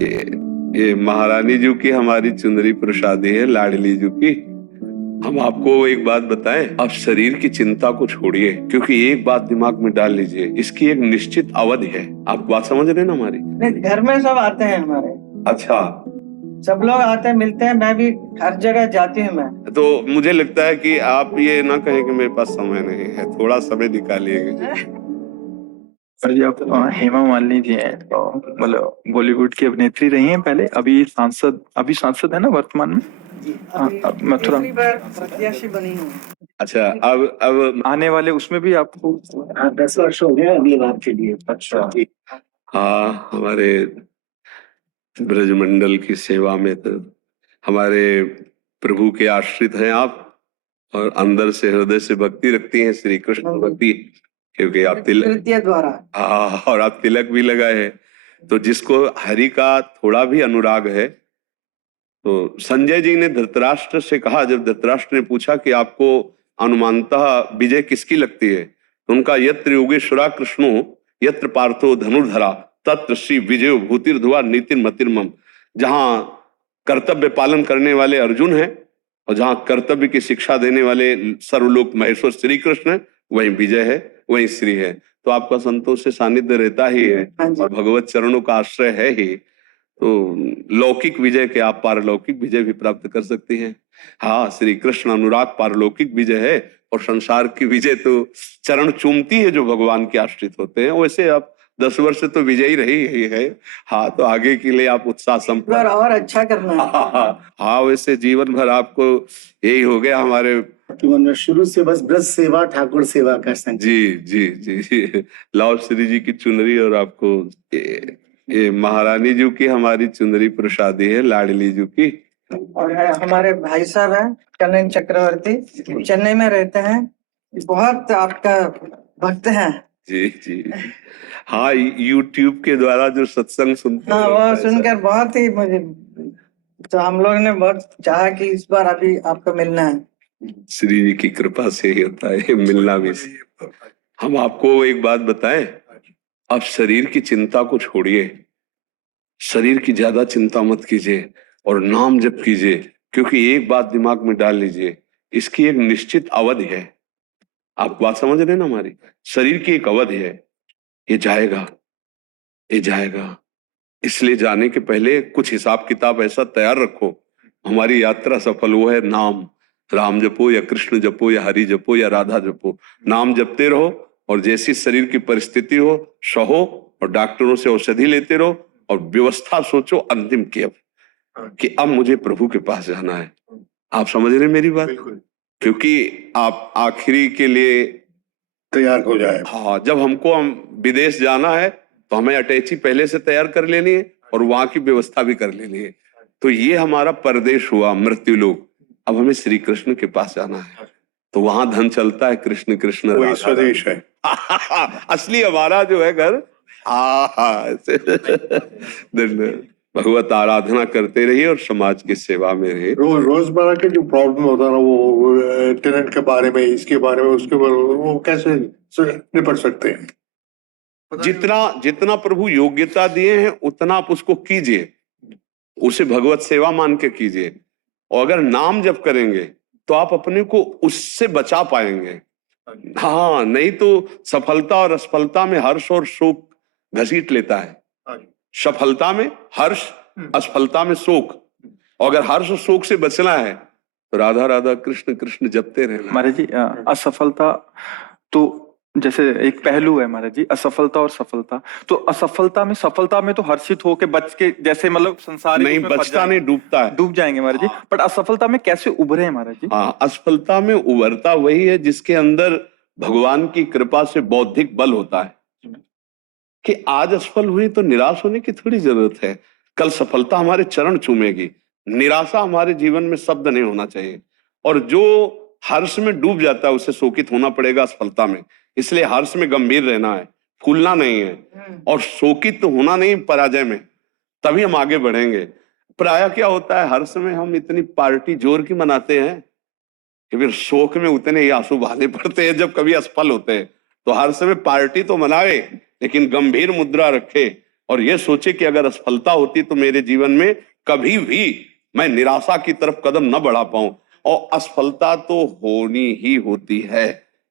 ये महारानी जी की हमारी चुनरी प्रसादी है, लाडली जी की। हम आपको एक बात बताएं, आप शरीर की चिंता को छोड़िए, क्योंकि एक बात दिमाग में डाल लीजिए, इसकी एक निश्चित अवधि है। आप बात समझ रहे हैं ना हमारी? नहीं, घर में सब आते हैं हमारे। अच्छा, सब लोग आते हैं, मिलते हैं, मैं भी हर जगह जाती हूँ मैं। तो मुझे लगता है कि आप ये ना कहें कि मेरे पास समय नहीं है, थोड़ा समय निकालिएगा। सर जी, आप हेमा मालिनी जी हैं, तो मतलब बॉलीवुड की अभिनेत्री रही हैं पहले, अभी सांसद है ना वर्तमान में? अब मथुरा तीसरी बार प्रत्याशी बनी हूँ। अच्छा, अब आने वाले उसमें भी आपको 10 वर्ष हो गए अगली बार के लिए। अच्छा हाँ, हमारे ब्रजमंडल की सेवा में तो हमारे प्रभु के आश्रित हैं आप, और अंदर से हृदय से भक्ति रखती हैं, श्री कृष्ण भक्ति, क्योंकि आप तिलक द्वारा। हाँ, और आप तिलक भी लगाए हैं। तो जिसको हरि का थोड़ा भी अनुराग है, तो संजय जी ने धृतराष्ट्र से कहा, जब धृतराष्ट्र ने पूछा कि आपको अनुमानतः विजय किसकी लगती है, तो उनका यत्र योगेश्वरा कृष्णो यत्र पार्थो धनुर्धरा तत्र श्री विजय भूतिर्धुआ नीतिन मतिर्मम। जहां कर्तव्य पालन करने वाले अर्जुन हैं और जहां कर्तव्य की शिक्षा देने वाले सर्वलोक महेश्वर श्री कृष्ण है, वहीं विजय है, वहीं श्री है। तो आपका संतोष से सानिध्य रहता ही है और भगवत चरणों का आश्रय है ही, तो लौकिक विजय के आप पारलौकिक विजय भी प्राप्त कर सकती हैं। हाँ, श्री कृष्ण अनुराग पारलौकिक विजय है, और संसार की विजय तो चरण चूमती है जो भगवान के आश्रित होते हैं। वैसे आप 10 वर्ष से तो विजयी रही ही है। हाँ, तो आगे के लिए आप उत्साह संपन्न और अच्छा करना है। हाँ, वैसे जीवन भर आपको यही हो गया हमारे जीवन में शुरू से बस ब्रज सेवा ठाकुर सेवा का संग। जी जी जी, लाओ श्री जी की चुनरी, और आपको ये महारानी जी की हमारी चुनरी प्रसादी है, लाडली जी की। और हमारे भाई साहब हैं कनन चक्रवर्ती, चेन्नई में रहते हैं, बहुत आपका भक्त हैं। जी जी, हाँ, यूट्यूब के द्वारा जो सत्संग सुनते हाँ, हैं, वो सुनकर बहुत ही मुझे, तो हम लोग ने बहुत चाहा कि इस बार अभी आपको मिलना है। श्री जी की कृपा से ही होता है मिलना भी। हम आपको एक बात बताएं, आप शरीर की चिंता को छोड़िए, शरीर की ज्यादा चिंता मत कीजिए और नाम जप कीजिए, क्योंकि एक बात दिमाग में डाल लीजिए, इसकी एक निश्चित अवधि है। आप बात समझ रहे हैं ना हमारी? शरीर की एक अवधि है, ये जाएगा, ये जाएगा। इसलिए जाने के पहले कुछ हिसाब किताब ऐसा तैयार रखो, हमारी यात्रा सफल हो है नाम, राम जपो या कृष्ण जपो या हरि जपो या राधा जपो, नाम जपते रहो, और जैसी शरीर की परिस्थिति हो सहो, और डॉक्टरों से औषधि लेते रहो, और व्यवस्था सोचो अंतिम की, अब कि अब मुझे प्रभु के पास जाना है। आप समझ रहे हैं मेरी बात? क्योंकि आप आखिरी के लिए तैयार हो जाए। हाँ, जब हम विदेश जाना है तो हमें अटैची पहले से तैयार कर लेनी है और वहां की व्यवस्था भी कर लेनी है। तो ये हमारा परदेश हुआ, मृत्यु लोक। अब हमें श्री कृष्ण के पास जाना है, तो वहां धन चलता है कृष्ण कृष्ण वही राधा स्वदेश है। असली हमारा जो है घर। भगवत आराधना करते रहिए और समाज की सेवा में रहिए। रोजमर्रा के जो प्रॉब्लम होता है ना, वो टेनेंट के बारे में, इसके बारे में, उसके बारे में, वो कैसे निपट सकते हैं? जितना जितना प्रभु योग्यता दिए हैं उतना आप उसको कीजिए, उसे भगवत सेवा मान के कीजिए, और अगर नाम जप करेंगे तो आप अपने को उससे बचा पाएंगे। हाँ, नहीं तो सफलता और असफलता में हर्ष और शोक घसीट लेता है। सफलता में हर्ष, असफलता में शोक, और अगर हर्ष और शोक से बचना है तो राधा राधा कृष्ण कृष्ण जपते रहना। महाराज जी, असफलता तो जैसे एक पहलू है महाराज जी, असफलता और सफलता। तो असफलता में, सफलता में तो हर्षित होके बच के, जैसे मतलब संसार नहीं, बचता नहीं, डूबता है, डूब जाएंगे महाराज जी। पर असफलता में कैसे उभरे हैं महाराज जी? हाँ, असफलता में उभरता वही है जिसके अंदर भगवान की कृपा से बौद्धिक बल होता है, कि आज असफल हुई तो निराश होने की थोड़ी जरूरत है, कल सफलता हमारे चरण चूमेगी। निराशा हमारे जीवन में शब्द नहीं होना चाहिए, और जो हर्ष में डूब जाता है उसे शोकित होना पड़ेगा असफलता में। इसलिए हर्ष में गंभीर रहना है, फूलना नहीं है, और शोकित होना नहीं पराजय में, तभी हम आगे बढ़ेंगे। प्रायः क्या होता है, हर्ष में हम इतनी पार्टी जोर की मनाते हैं कि फिर शोक में उतने ही आंसू बहाने पड़ते हैं जब कभी असफल होते हैं। तो हर समय पार्टी तो मनावे, लेकिन गंभीर मुद्रा रखे और ये सोचे कि अगर असफलता होती तो मेरे जीवन में कभी भी मैं निराशा की तरफ कदम न बढ़ा पाऊं। और असफलता तो होनी ही होती है,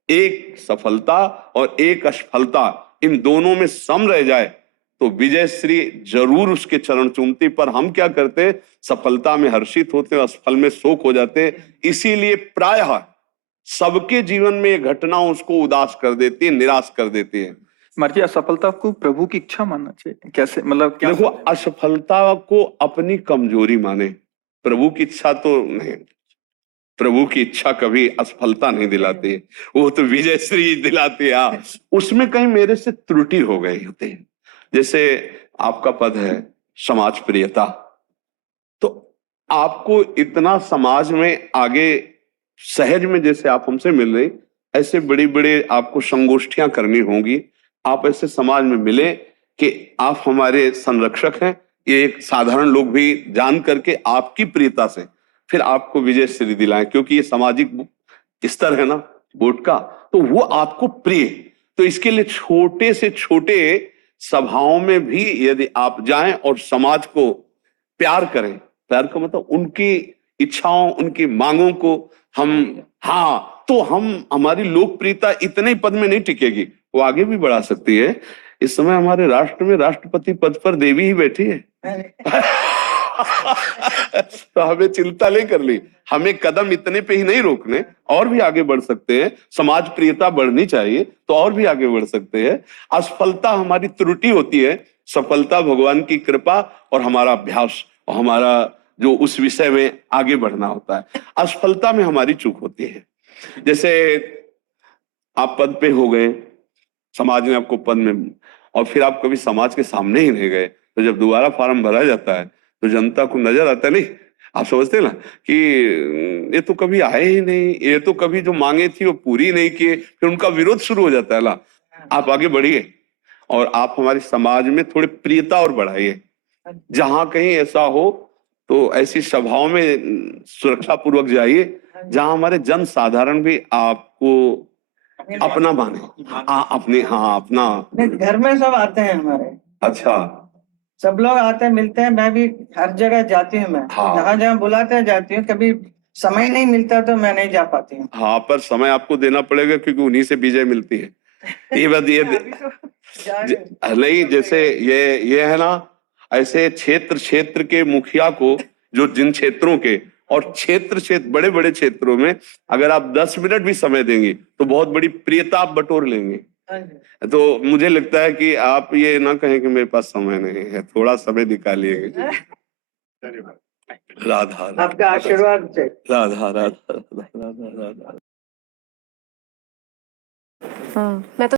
एक सफलता और एक असफलता, इन दोनों में सम रह जाए तो विजय श्री जरूर उसके चरण चूमती। पर हम क्या करते, सफलता में हर्षित होते हैं, असफल में शोक हो जाते। इसीलिए प्रायः सबके जीवन में ये घटना उसको उदास कर देती है, निराश कर देती है। मर्जी असफलता को प्रभु की इच्छा मानना चाहिए, कैसे मतलब क्या? देखो, असफलता को अपनी कमजोरी माने, प्रभु की इच्छा तो नहीं। प्रभु की इच्छा कभी असफलता नहीं दिलाती, वो तो विजय श्री दिलाती है। हाँ, उसमें कहीं मेरे से त्रुटि हो गई होती है। जैसे आपका पद है समाज प्रियता, तो आपको इतना समाज में आगे सहज में जैसे आप हमसे मिल रही, ऐसे बड़ी बड़ी आपको संगोष्ठियां करनी होंगी। आप ऐसे समाज में मिले कि आप हमारे संरक्षक हैं, ये एक साधारण लोग भी जान करके आपकी प्रियता से फिर आपको विजय श्री दिलाएं, क्योंकि ये सामाजिक स्तर है ना वोट का, तो वो आपको प्रिय। तो इसके लिए छोटे से छोटे सभाओं में भी यदि आप जाएं और समाज को प्यार करें, प्यार का मतलब उनकी इच्छाओं, उनकी मांगों को हम, हाँ, तो हम, हमारी लोकप्रियता इतने पद में नहीं टिकेगी, वो आगे भी बढ़ा सकती है। इस समय हमारे राष्ट्र में राष्ट्रपति पद पर देवी ही बैठी है। तो हमें चिंता नहीं कर ली, हमें कदम इतने पे ही नहीं रोकने, और भी आगे बढ़ सकते हैं। समाज प्रियता बढ़नी चाहिए तो और भी आगे बढ़ सकते हैं। असफलता हमारी त्रुटि होती है, सफलता भगवान की कृपा और हमारा अभ्यास और हमारा जो उस विषय में आगे बढ़ना होता है। असफलता में हमारी चूक होती है। जैसे आप पद पे हो गए, समाज ने आपको पद में, और फिर आप कभी समाज के सामने ही नहीं गए, तो जब दोबारा फॉर्म भरा जाता है तो जनता को नजर आता है, नहीं आप समझते ना कि ये तो कभी आए ही नहीं, ये तो कभी जो मांगे थी वो पूरी नहीं किए, फिर उनका विरोध शुरू हो जाता है। ला आप आगे बढ़िए और आप हमारे समाज में थोड़ी प्रियता और बढ़ाइए। जहां कहीं ऐसा हो तो ऐसी सभाओं में सुरक्षा पूर्वक जाइए जहां हमारे जन साधारण भी आपको अपना माने। हाँ, अपने, हाँ, अपना। घर में सब आते हैं हमारे, अच्छा, सब लोग आते हैं, मिलते हैं। मैं भी हर जगह जाती हूँ, मैं हाँ। जहाँ जहाँ बुलाते हैं जाती हूँ। कभी समय नहीं मिलता तो मैं नहीं जा पाती हूँ। हाँ, पर समय आपको देना पड़ेगा क्योंकि उन्हीं से विजय मिलती है। ये बात, ये अभी तो नहीं, जैसे ये है ना, ऐसे क्षेत्र क्षेत्र के मुखिया को, जो जिन क्षेत्रों के, और क्षेत्र बड़े बड़े क्षेत्रों में अगर आप 10 मिनट भी समय देंगे तो बहुत बड़ी प्रियता आप बटोर लेंगे। तो मुझे लगता है कि आप ये ना कहें कि मेरे पास समय नहीं है, थोड़ा समय निकालिएगा। राधा आपका आशीर्वाद चाहिए। राधा राधा राधा राधा राधा। मैं तो